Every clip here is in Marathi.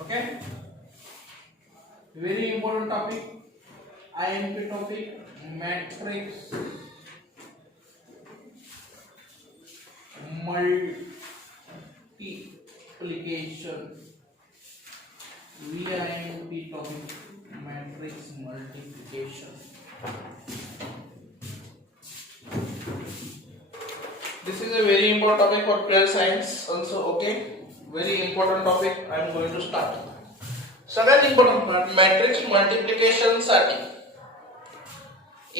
Okay, very important topic, IMP topic, matrix multiplication. VIMP topic, matrix multiplication. This is a very important topic for 12th science also. Okay, very important topic. I am going to start. सगळ्यात इम्पॉर्टंट पार्ट मॅट्रिक्स मल्टिप्लिकेशन साठी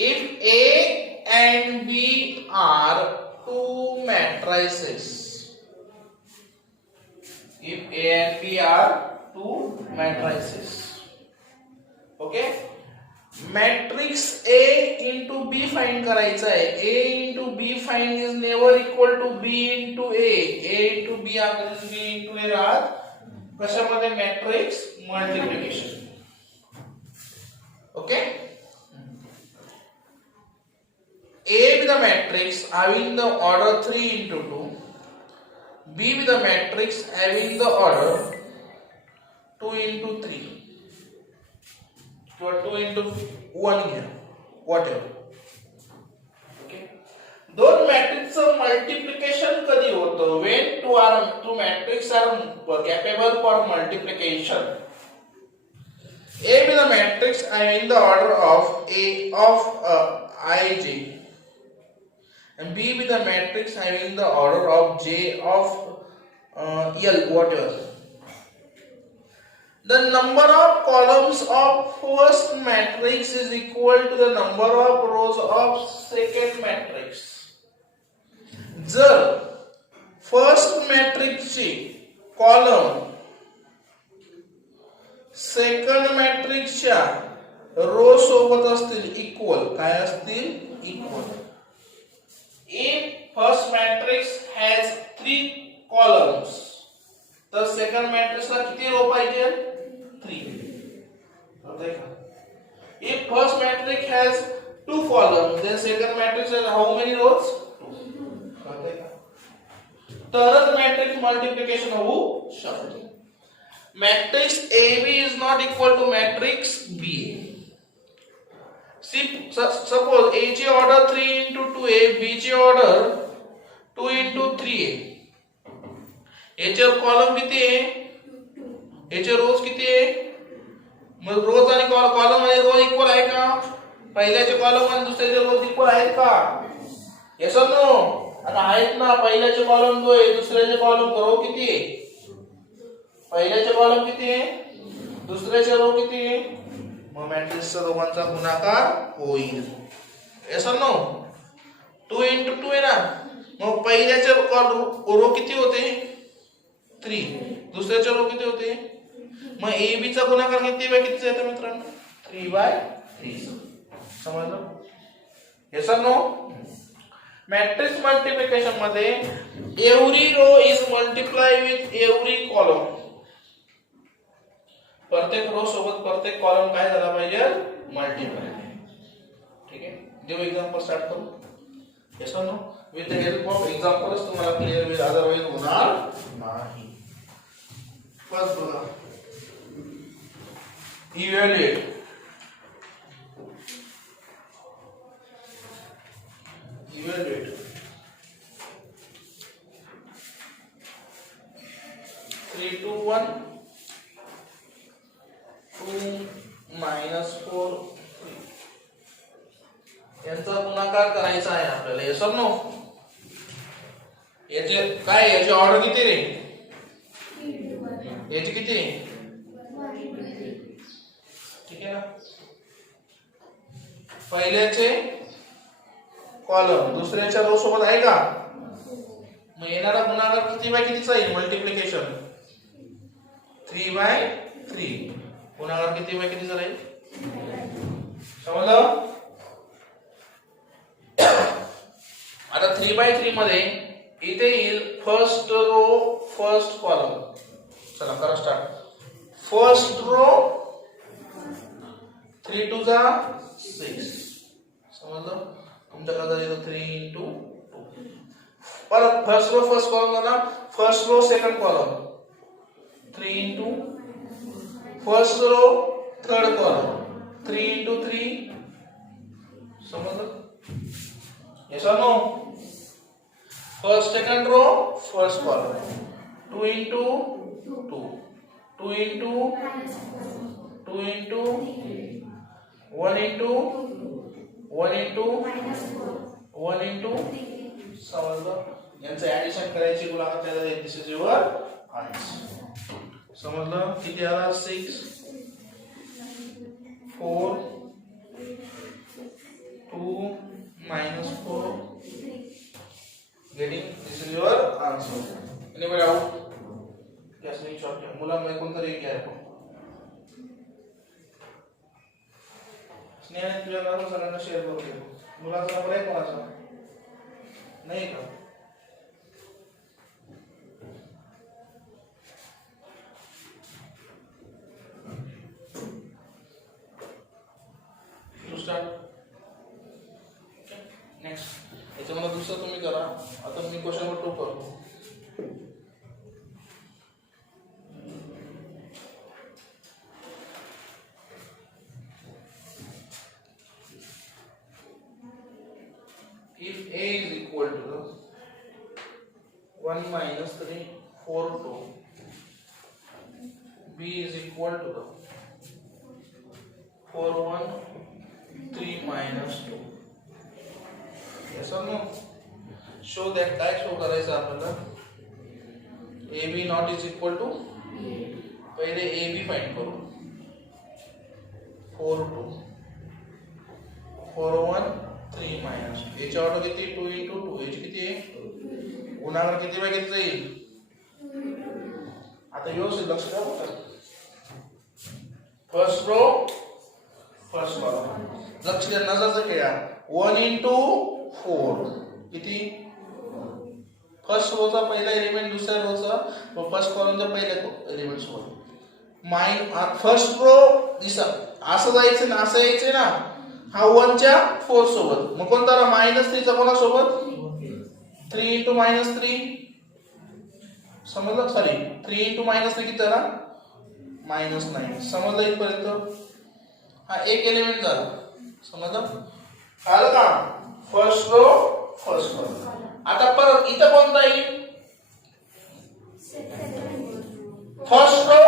if A and B are two matrices, if A and B are two matrices, okay, matrix A into B find करायचा आहे. A into B find is never equal to B into A. A into B अगर B into A राहत कशामध्ये matrix multiplication. Okay, A with the matrix having the order 3 into 2, B with the matrix having the order 2 into 3 or 2 into 1 here, whatever. Okay, दोन मॅट्रिक्सचं मल्टिप्लिकेशन कधी होतं? when two matrices are capable for multiplication. A with the matrix having the order of A of ij, and B with the matrix having the order of J of L, whatever. The number of columns of first matrix is equal to the number of rows of second matrix. जर फर्स्ट मॅट्रिक्सची कॉलम सेकंड मॅट्रिक्सच्या रो सोबत असतील इक्वल, काय असतील? Equal. If first matrix has 3 columns, तर सेकंड मॅट्रिक्सला किती रो पाहिजे? 3. कळतंय का? If first matrix has 2 columns, then second matrix has how many rows? 2. कळतंय का? तरच मॅट्रिक्स मल्टिप्लिकेशन होऊ शकते. Matrix AB is not equal to matrix B. Suppose A ची ऑर्डर 3 into 2A, B ची ऑर्डर 2 into 3A. याचे कॉलम किती आहे? याचे रोज किती आहे? मग रोज आणि कॉलम आणि रो इक्वल आहे का? पहिल्याचे कॉलम आणि दुसऱ्याचे रोज इक्वल आहेत का? Yes or no? आता आहेत ना. पहिल्याचे कॉलम 2 आहे, दुसऱ्याचे कॉलम रो किती आहे? पहिल्याचे कॉलम किती आहे? दुसऱ्याचे रो किती आहे? मग मॅट्रिक्सचा दोघांचा गुणाकार होईल. Yes or no? 2 into 2 आहे ना. मग पहिल्याचे रो किती होते? 3. दुसऱ्याचे रो किती होते? मग AB चा गुणाकार किती बाय कितीचा येतो मित्रांनो? 3/3. समजलं? Yes or no? Matrix multiplication मध्ये every row is multiply with every column. प्रत्येक रो सोबत प्रत्येक कॉलम काय झाला पाहिजे? मल्टिप्लाय. ठीक आहे, देऊ एक्झाम्पल स्टार्ट करू. Yes or no? With the help of examples तुम्हाला क्लिअर होईल, अदरवाइज होणार नाही. फर्स्ट बघा, इव्हॅल्युएट. Evaluate 3 to 1 2 minus 4 3 यांचा गुणाकार करायचा आहे आपल्याला. Yes or no? याचे काय? याची ऑर्डर किती रे? याची किती? ठीक आहे ना. पहिल्याचे कॉलम दुसऱ्याच्या रो सोबत आहे का? मग येणारा गुणाकार किती बाय कितीचा येईल? मल्टिप्लिकेशन 3/3. गुणाकार किती बाय कितीचा राहील? समजलं? आता 3/3 मध्ये इथे येईल फर्स्ट रो फर्स्ट कॉलम. चला करा स्टार्ट. फर्स्ट रो 3 2 जा 6. समजलं? तुमच्याकडे 3 into 2. First row first column झाला. First row second column 3 into first row third column 3 into 3 समझलं yes or no first second row first column 2 into 2 2 into 2 into 1 into 1 into 1 into समजलं यांचं ऍडिशन करायची गुलाम त्याला दिस इज युअर आन्सर समजलं किती आला 6 4 2 minus 4 getting this is your answer anybody out yes नहीं शॉर्ट किया मुलांमध्ये कोणतरी एक आहे स्नेहाने तुझ्या नावाला सगळ्यांना शेअर करून दे मुलाचा नंबर आहे कोणाचा नाही का टू स्टार्ट नेक्स्ट याच्यामध्ये दुसरं तुम्ही करा आता मी क्वेश्चन नंबर 2 करतो if a is equal to the 1 minus 3 4 2 b is equal to the 4 1 3 minus 2 yes or no show that काय शो करायचं आपल्याला ab not is equal to पहिले ab फाइंड करू 4 2 4 1 3 minus याची ऑर्डर किती 2 into 2 याची किती आहे गुणाकार किती वेळा घेतला येईल आता व्यवस्थित लक्ष द्या बघा फर्स्ट रो फर्स्ट कॉलम लक्ष द्या नजर ठेवा 1 into 4 किती फर्स्ट रो चा पहिला एलिमेंट दुसऱ्या रो चा फर्स्ट कॉलमचा पहिला एलिमेंट सोबत फर्स्ट रो दिसा असं जायचं ना असं यायचं ना हा 1 च्या 4 सोबत मग कोणता -3 चा कोणा सोबत 3 into -3 समजलं सॉरी 3 into -3 किती झाला -9 समजलं इथपर्यंत हा एक एलिमेंट झाला समजलं आलं का फर्स्ट रो फर्स्ट कॉलम आता परत इथं कोणता येईल फर्स्ट रो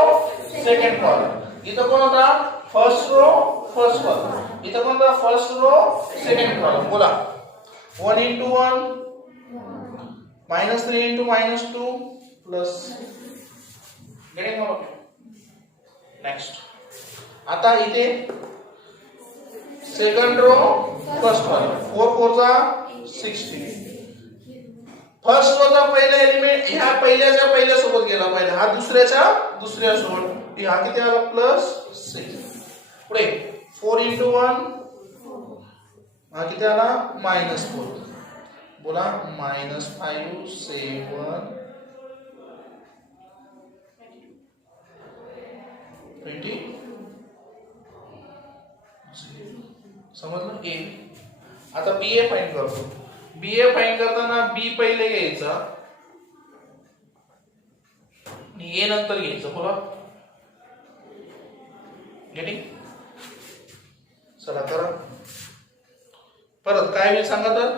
सेकंड कॉलम इथं कोण होता फर्स्ट रो फर्स्ट कॉलम इथं कोण होता फर्स्ट रो सेकंड कॉलम बोला 1 into 1 -3 into -2 plus getting all next आता इथे सेकंड रो फर्स्ट कॉलम 4 4 चा 16 फर्स्ट रो चा पहिला एलिमेंट ह्या पहिल्याच्या पहिल्या सोबत गेला पहिला हा दुसऱ्याच्या दुसऱ्या सोबत हा किती आला +6 पुढे 4 into 1 हा किती आला -4 बोला -5 7 20 समजलं ए आता बी ए फाइंड करतो बी ए फाइंड करताना बी पहिले घ्यायचा आणि ए नंतर घ्यायचं बोला गेटिंग चला करा परत काय मी सांगा तर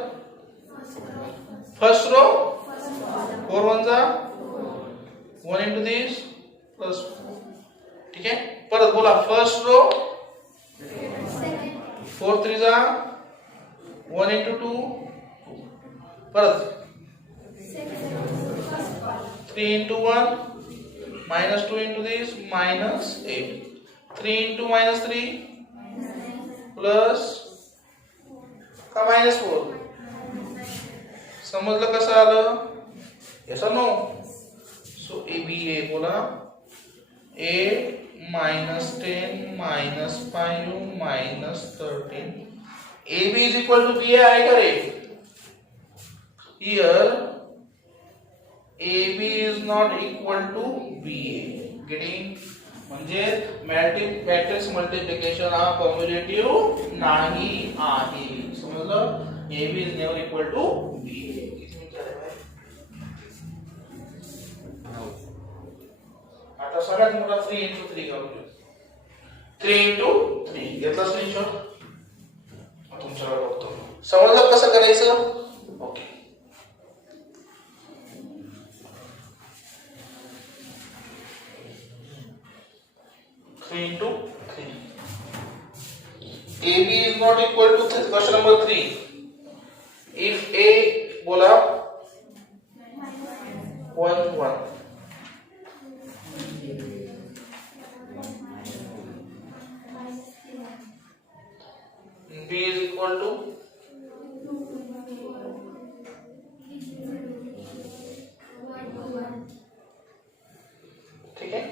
फर्स्ट रो 4 1 जा 1 into this plus 4 ठीक है परत बोला फर्स्ट रो 4 3 जा 1 into 2 परत 3 into 1 -2 into this -8 3 into -3 plus का -4 समजलं कसं आलं yes or no so ABA बोला A -10 -5 -13 AB is equal to BA आहे का रे here AB is not equal to BA getting म्हणजे मॅट्रिक्स मल्टिप्लिकेशन हा कॉम्युटेटिव्ह नाही आहे समजलं AB is never equal to BA किती मिनिट झाले भाई आता सगळ्यात मोठा 3 into 3 करूया. 3 into 3 घेतला स्क्रीनशॉट. तुमच्याकडे बघतो. समजलं कसं करायचं? Okay. 3 into 3. AB is not equal to question number 3. If A बोला 1 1. B is equal to ठीक आहे.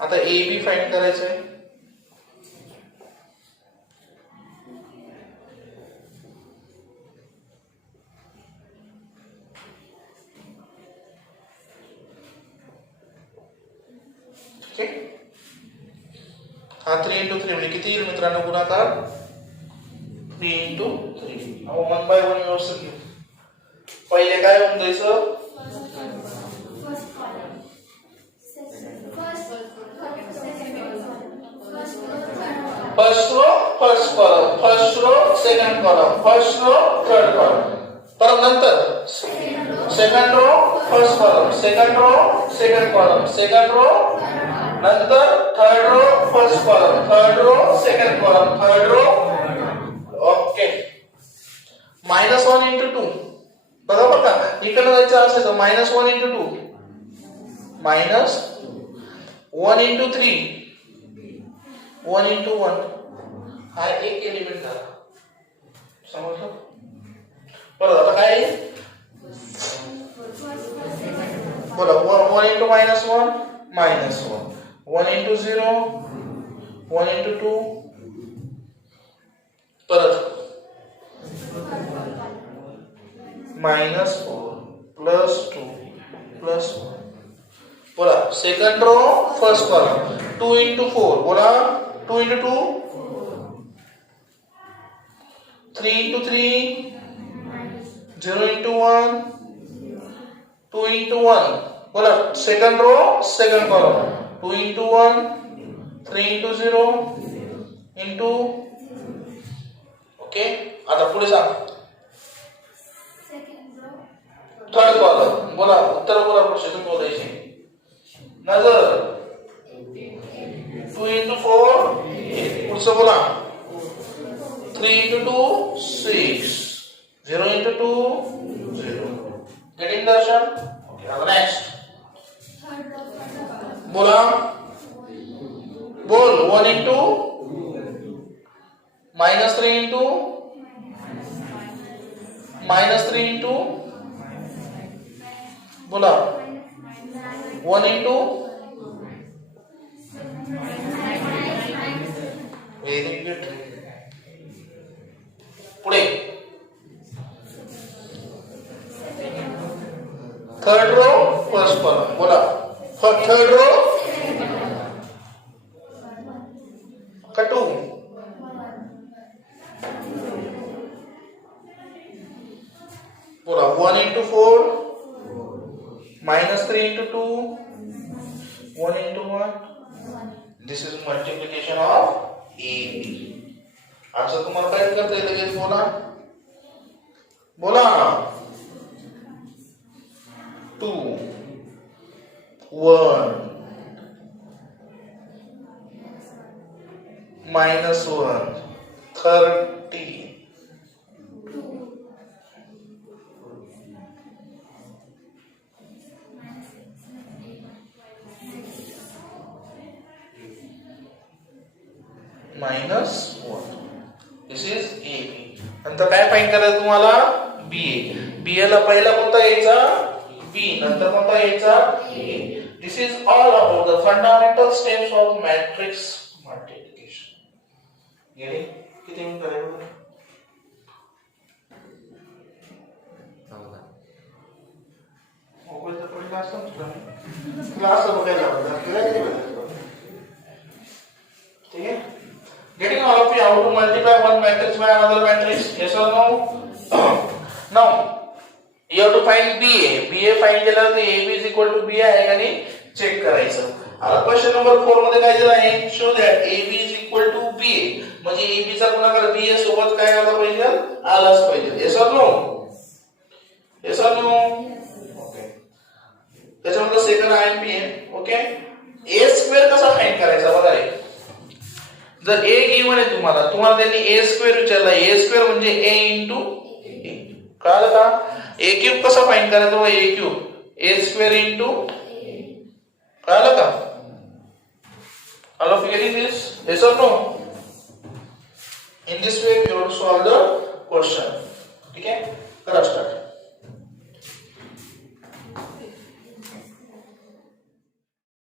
आता ए बी फाइंड करायचं आहे. ठीक आहे. हा 3 into 3 म्हणजे किती येईल मित्रांनो गुणाकार? 3 into 3. अहो 1 by 1 व्यवस्थित घेऊ. पहिले काय होऊन द्यायचं? First row first column, first row second column, first row third column. परत नंतर second row first column, second row second column, second row नंतर third row first column, third row second column, third row. Okay. -1 into 2 बरोबर का? इकडे जायचं असेल तर -1 into 2 -1 into 3 1 into 1 हा एक एलिमेंट झाला. समजलं? बरोबर. आता काय बोला? 1 into -1 -1 1 into 0 1 into 2 परत -4 +2 +1 बोला. Second row first column 2 into 4 बोला. 2 into 2 3 into 3 0 into 1 2 into 1 बोला. Second row second column 2 into 1 3 into 0 into. Okay. आता पुढे सांग. थर्ड कॉलम बोला. उत्तर बोला. प्रोसेस बोलायची नजर 2 into 4 पुढचं बोला. 3 into 2 6 0 into 2 0. गेटिंग दर्शन? ओके. आता नेक्स्ट बोला. बोल. 1 into -3 into -3 into बोला. 1 into व्हेरी गुड. पुढे थर्ड रो फर्स्ट कॉलम बोला. थर्ड रो कटू बोला. 1 into 4 -3 into 2 1 into 1. This is multiplication of AB. Answer तुम्हाला काय करता येईल लगेच बोला. बोला. 2 1 -1 30 -1. दिस इज AB. नंतर काय फाइंड करायचं तुम्हाला? BA. BA ला पहिला कोणता यायचा? B. नंतर कोणता यायचा? A. This is all about the fundamental steps of matrix multiplication. गेले किती मिनिट करायचं? मोबाईल तर पडला असतो ना क्लास बघायला ठीक आहे. Getting all of you how to multiply one matrix by another matrix? Yes or no? Now you have to find BA. BA find केला तर AB is equal to BA आहे का नाही? चेक करायचं. आता क्वेश्चन नंबर 4 मध्ये काय दिलं आहे, show that AB is equal to BA, म्हणजे AB चा गुणाकार BA सोबत काय आला पाहिजे, आलाच पाहिजे. Yes or no, yes or no. Okay, त्याच्यामध्ये सेकंड IMP आहे. ओके, A स्क्वेअर कसा फाइंड करायचा बघा रे. जर A गिवन आहे तुम्हाला त्यांनी A स्क्वेअर विचारला, A स्क्वेअर म्हणजे A इंटू A, कळलं का. A क्यूब कसा फाइंड करायचा बघा, A cube A square into, कळलं का. All of you getting this? Yes or no? In this way we will solve the question. ठीक है, करा स्टार्ट.